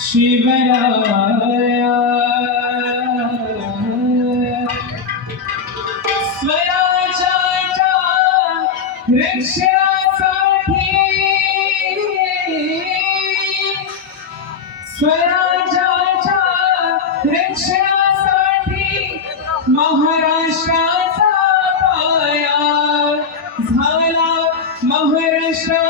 शिवराया स्वयाच्या रक्षणासाठी स्वराजाच्या रक्षणासाठी महाराष्ट्राचा पाया झाला महाराष्ट्र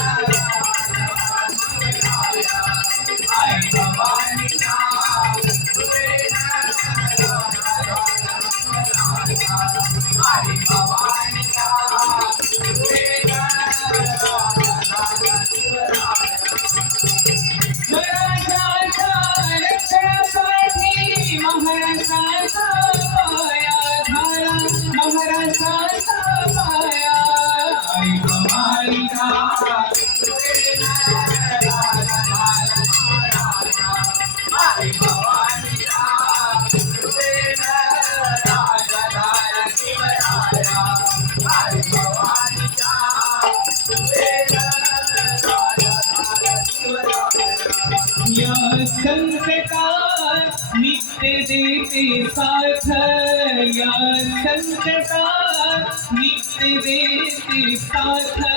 नित्य देते साथ या संकटात नित्य देते साथ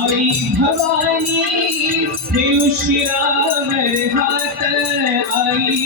आई भवानी देव श्री हर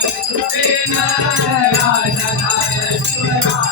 Shiva Rama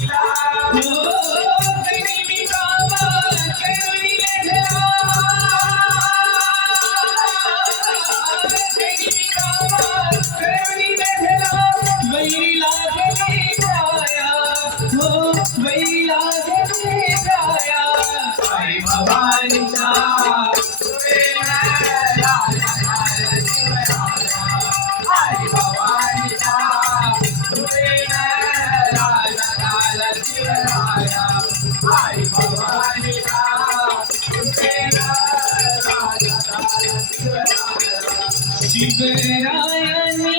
शिवरायांनी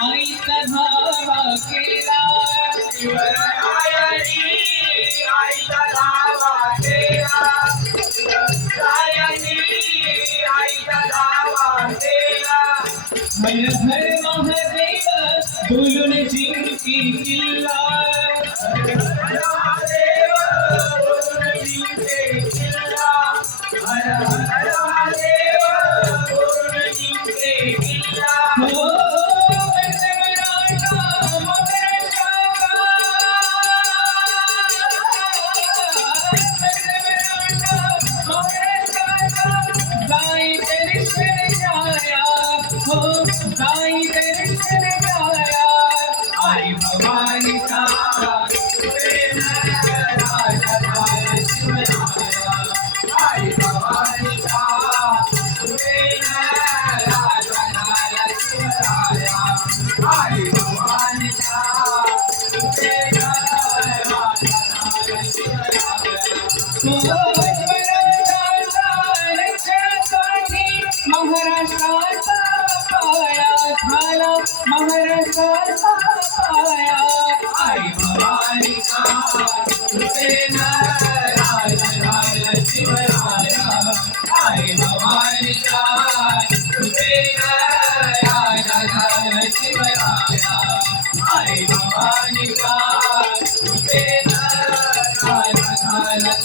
आईचा धावा केला. शिवरायांनी आईचा धावा केला. शिवरायांनी आईचा धावा केला. हर हर महादेव बोलून जिंकी किल्ला Hey!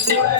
Yeah.